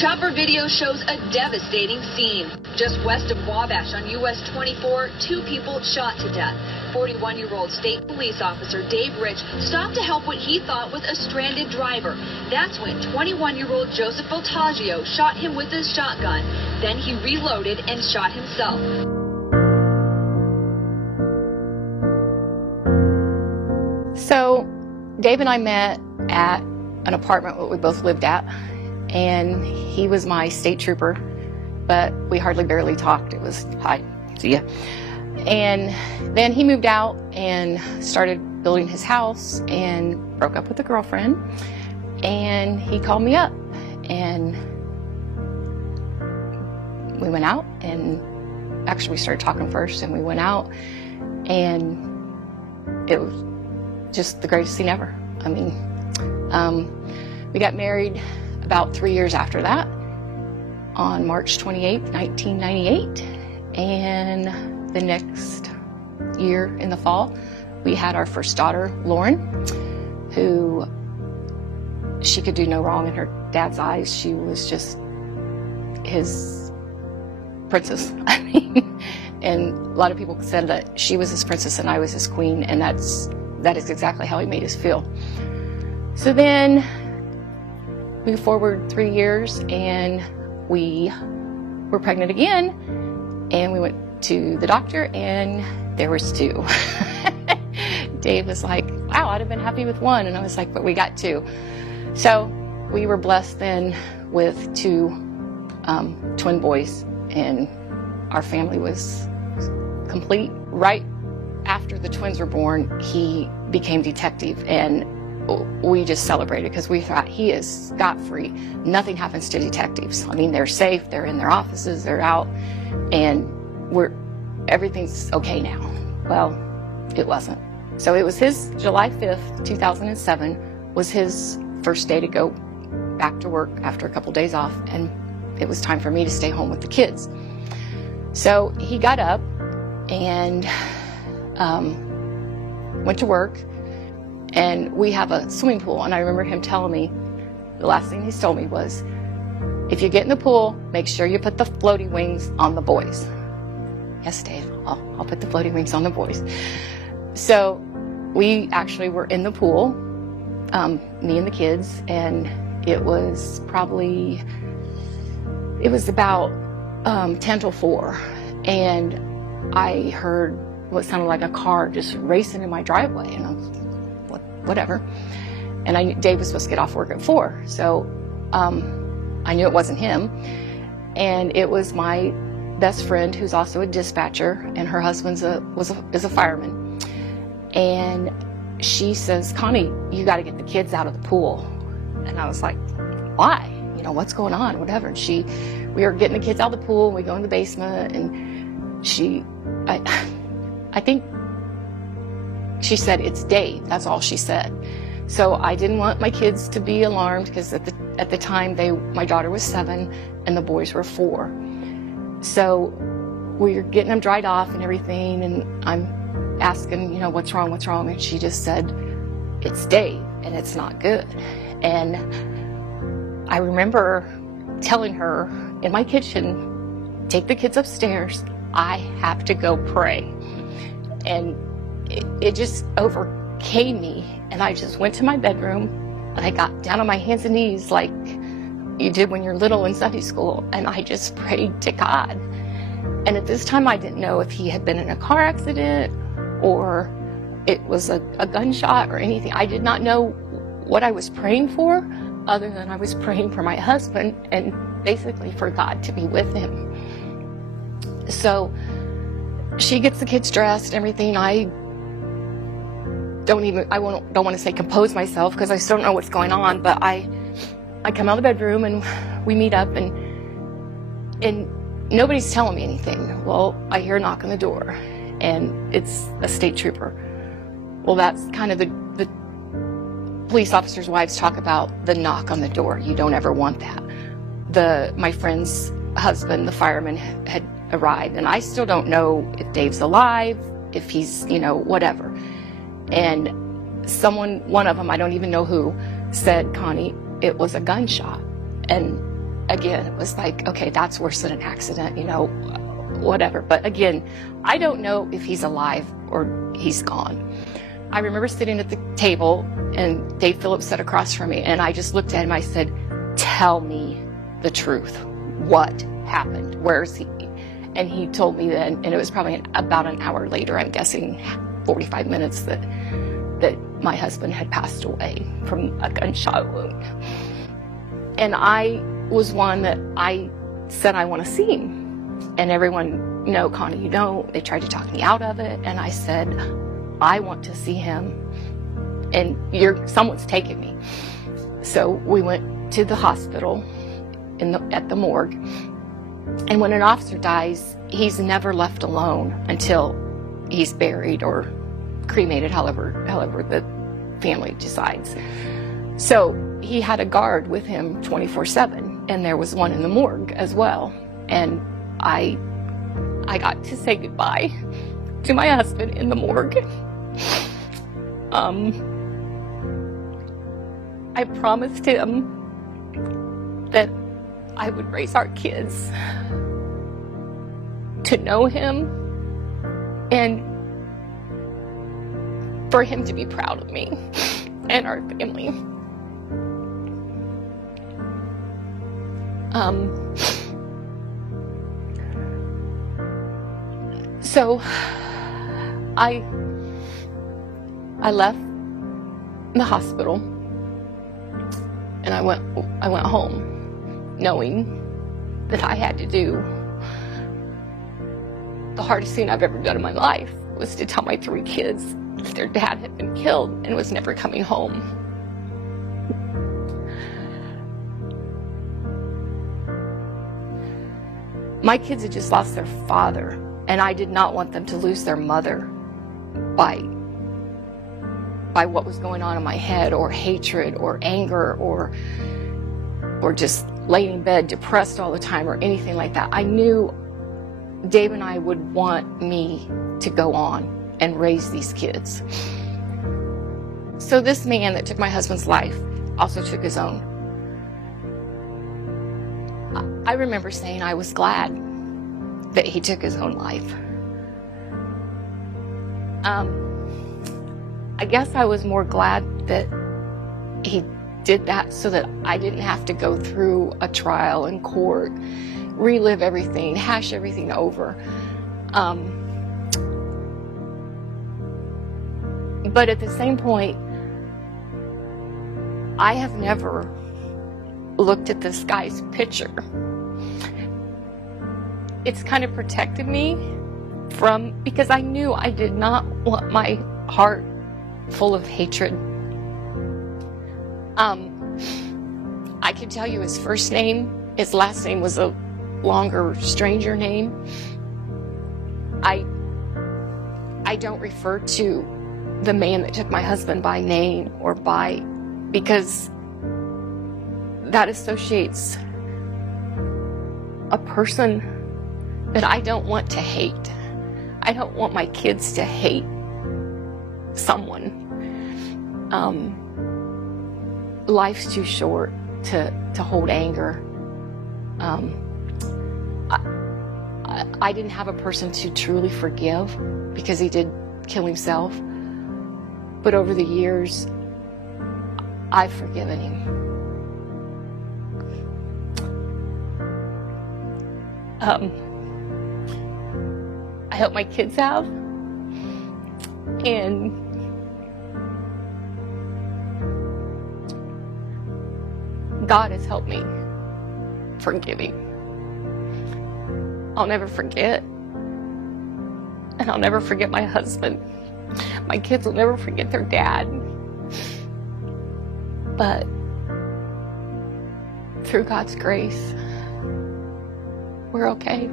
Chopper video shows a devastating scene. Just west of Wabash on US 24, 2 people shot to death. 41-year-old state police officer Dave Rich stopped to help what he thought was a stranded driver. That's when 21-year-old Joseph Voltaggio shot him with his shotgun. Then he reloaded and shot himself. So Dave and I met at an apartment that we both lived at, and he was my state trooper, but we hardly barely talked. It was, hi, see ya. And then he moved out and started building his house and broke up with a girlfriend, and he called me up, and we went out, and actually we started talking first, and we went out, and it was just the greatest thing ever. I mean, we got married about 3 years after that, on March 28th, 1998, and the next year in the fall, we had our first daughter, Lauren, who, she could do no wrong in her dad's eyes. She was just his princess. I mean, and a lot of people said that she was his princess and I was his queen, and that is exactly how he made us feel. So then, move forward 3 years, and we were pregnant again, and we went to the doctor, and there was 2. Dave was like, wow, I'd have been happy with 1, and I was like, but we got 2. So we were blessed then with 2 twin boys, and our family was complete. Right after the twins were born, he became detective, and we just celebrated because we thought he is scot-free. Nothing happens to detectives. I mean, they're safe, they're in their offices, they're out, and everything's okay now. Well, it wasn't. So it was his July 5th, 2007 was his first day to go back to work after a couple days off, and it was time for me to stay home with the kids. So he got up and went to work, and we have a swimming pool, and I remember him telling me, the last thing he told me was, if you get in the pool, make sure you put the floaty wings on the boys. Yes, Dave, I'll put the floaty wings on the boys. So we actually were in the pool, me and the kids, and it was about 10 till 4, and I heard what sounded like a car just racing in my driveway, and I was whatever. And Dave was supposed to get off work at 4, so I knew it wasn't him, and it was my best friend who's also a dispatcher, and her husband is a fireman. And she says, Connie, you got to get the kids out of the pool. And I was like, why? You know, what's going on? Whatever. And we were getting the kids out of the pool, and we go in the basement, and I think she said, it's Dave. That's all she said. So I didn't want my kids to be alarmed, because at the time my daughter was 7 and the boys were 4. So we were getting them dried off and everything, and I'm asking, what's wrong? And she just said, it's Dave, and it's not good. And I remember telling her in my kitchen, take the kids upstairs. I have to go pray. And it just overcame me, and I just went to my bedroom, and I got down on my hands and knees like you did when you're little in Sunday school, and I just prayed to God. And at this time, I didn't know if he had been in a car accident or it was a gunshot or anything. I did not know what I was praying for, other than I was praying for my husband and basically for God to be with him. So she gets the kids dressed and everything. I don't want to say compose myself, because I still don't know what's going on, but I come out of the bedroom and we meet up, and nobody's telling me anything. Well, I hear a knock on the door, and it's a state trooper. Well, that's kind of the police officers' wives talk about the knock on the door. You don't ever want that. My friend's husband, the fireman, had arrived, and I still don't know if Dave's alive, if he's, whatever. And one of them, I don't even know who, said, Connie, it was a gunshot. And again, it was like, okay, that's worse than an accident, whatever. But again, I don't know if he's alive or he's gone. I remember sitting at the table and Dave Phillips sat across from me, and I just looked at him. I said, tell me the truth. What happened? Where is he? And he told me then, and it was probably about an hour later, I'm guessing 45 minutes, that my husband had passed away from a gunshot wound. And I was one that I said, I want to see him. And everyone, no, Connie, you don't. They tried to talk me out of it. And I said, I want to see him. And someone's taking me. So we went to the hospital at the morgue. And when an officer dies, he's never left alone until he's buried or cremated, however the family decides. So he had a guard with him 24/7, and there was one in the morgue as well. And I got to say goodbye to my husband in the morgue. I promised him that I would raise our kids to know him and for him to be proud of me and our family. So I left the hospital and I went home, knowing that I had to do the hardest thing I've ever done in my life, was to tell my 3 kids that their dad had been killed and was never coming home. My kids had just lost their father, and I did not want them to lose their mother by what was going on in my head, or hatred, or anger, or just laying in bed depressed all the time, or anything like that. I knew Dave and I would want me to go on and raise these kids. So this man that took my husband's life also took his own. I remember saying I was glad that he took his own life. I guess I was more glad that he did that so that I didn't have to go through a trial in court, relive everything, hash everything over. But at the same point, I have never looked at this guy's picture. It's kind of protected me because I knew I did not want my heart full of hatred. I could tell you his first name. His last name was a longer, stranger name. I don't refer to the man that took my husband by name or because that associates a person that I don't want to hate. I don't want my kids to hate someone. Life's too short to hold anger. I didn't have a person to truly forgive because he did kill himself. But over the years, I've forgiven him. I hope my kids have. And God has helped me forgiving. I'll never forget. And I'll never forget my husband. My kids will never forget their dad. But through God's grace, we're okay.